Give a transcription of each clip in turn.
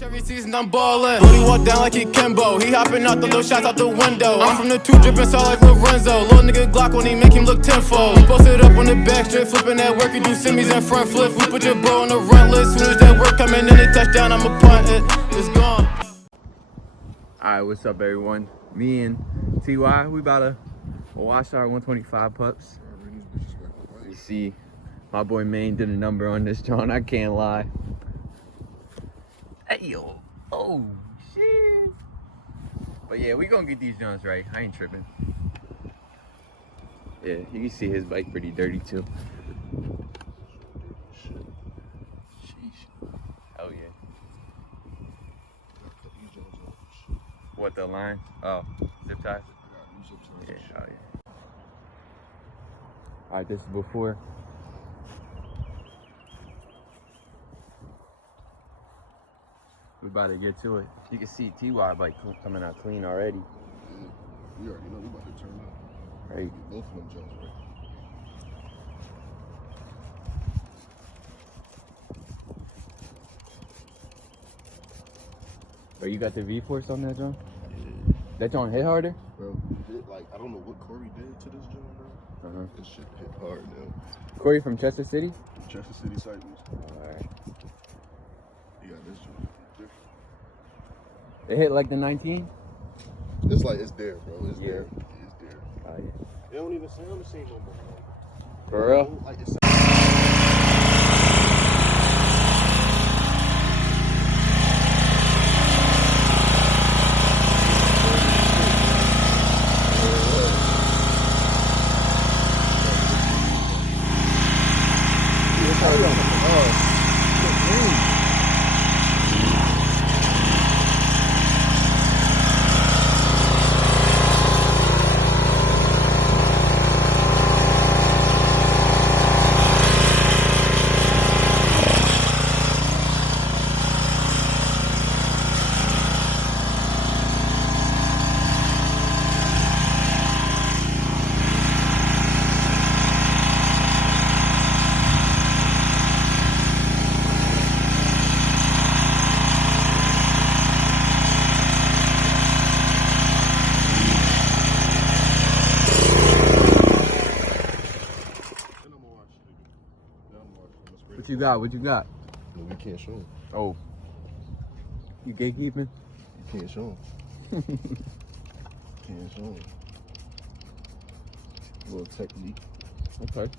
Every season I'm ballin'. Brody walk down like he Kimbo. He hopping out the little shots out the window. I'm from the 2 drippin' sound like Lorenzo. Little nigga Glock when he make him look tenfold. He posted up on the back strip, flipping that work. He do semis and front flip. We put your bro on the run list. Soon as that work coming in, they touchdown, I'ma punt it. It's gone. Alright, what's up everyone? Me and TY, we about to wash our 125 pups. You see, my boy Maine did a number on this John, I can't lie. Hey yo, oh shit. But yeah, we gonna get these Johns right. I ain't tripping. Yeah, you can see his bike pretty dirty too. Hell yeah. What, the line? Oh, zip ties? Yeah, oh yeah. Alright, this is before. We about to get to it. You can see TY bike coming out clean already. Yeah, we already know we about to turn up. Right. Both of them jumps right. But you got the V-force on that, John? Yeah. That John hit harder? Bro, like, I don't know what Corey did to this jump, bro. This shit hit hard now. Corey from Chester City? Chester City Cycles. Alright. You got this jump. It hit like the 19? It's like, it's there, bro. It's yeah. there. It's there. Oh, yeah. They don't even sound the same no more. For real? Like, it's What you got? What you got? No, we can't show him. Oh. You gatekeeping? You can't show him. Can't show him. A little technique. Okay.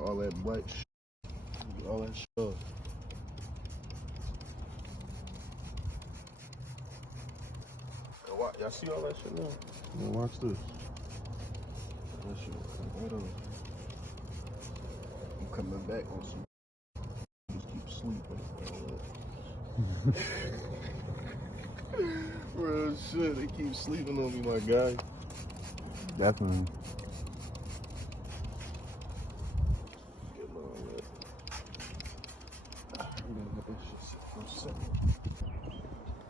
All that white shit. All that stuff. Y'all see all that shit now? Yeah, watch this. That shit right on. I'm coming back on some. Just keep sleeping. Real shit, they keep sleeping on me, my guy. Definitely.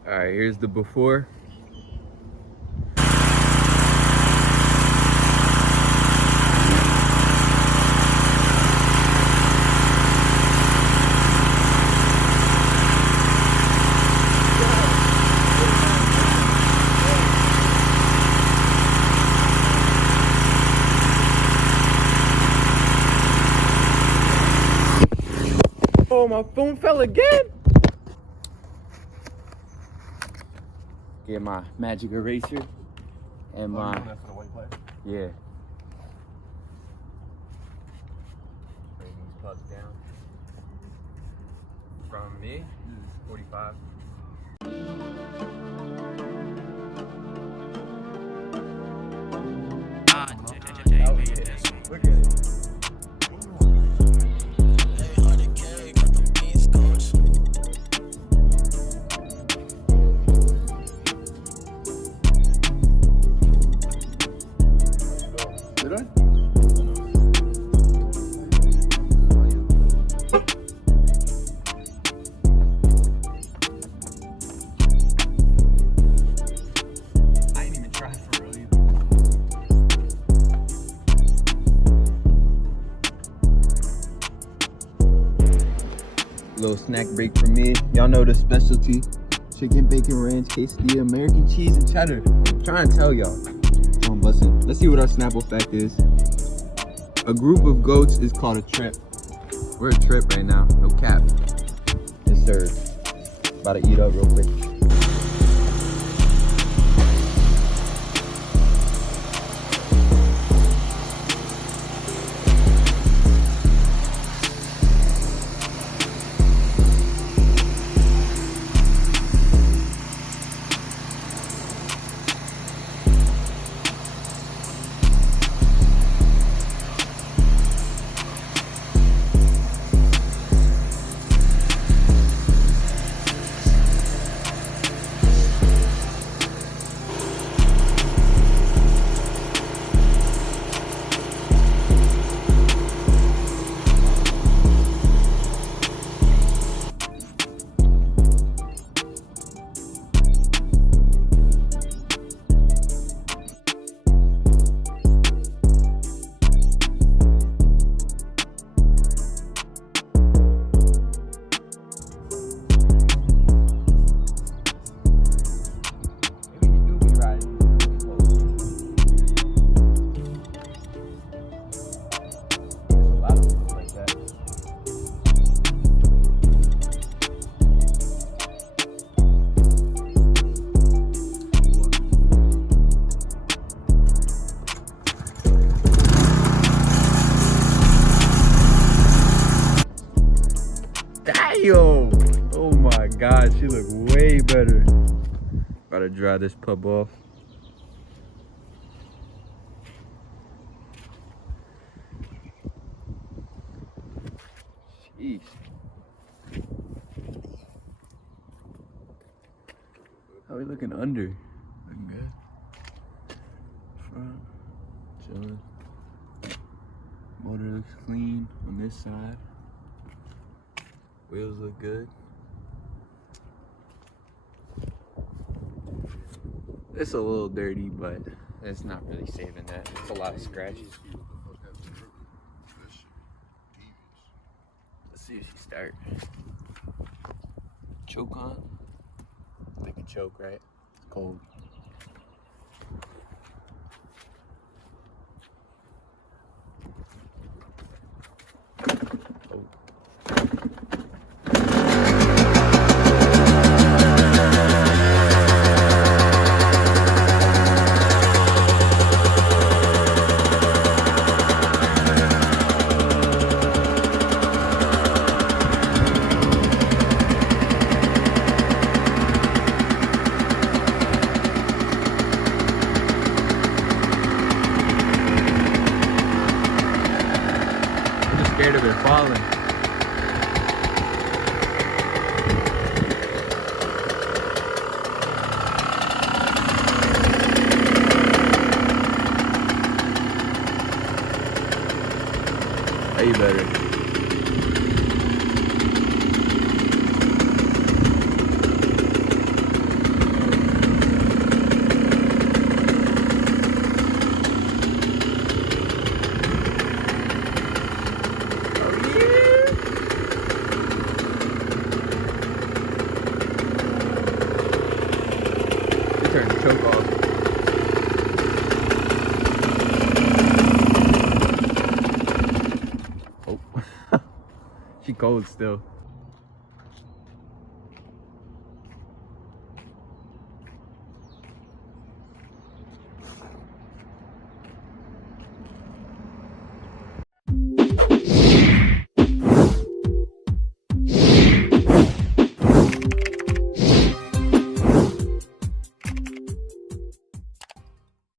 Alright, here's the before. Oh, my phone fell again. Get my magic eraser and my yeah. Bring these plugs down. From me, 45. Look at it. Did I? I ain't even tried for real either. Little snack break for me. Y'all know the specialty. Chicken, bacon, ranch, quesadilla, American cheese, and cheddar. I'm trying to tell y'all. So I'm busting. Let's see what our Snapple fact is. A group of goats is called a trip. We're a trip right now. No cap. Yes, sir. About to eat up real quick. Yo, oh my God, she look way better. About to dry this pup off. Jeez. How we looking under? Looking good. Front, chilling. Motor looks clean on this side. Wheels look good. It's a little dirty, but it's not really saving that. It's a lot of scratches. Let's see if she starts. Choke on? I think a choke, right? It's cold. Scared of it falling. Way better. Turn the choke off. Oh. She cold still.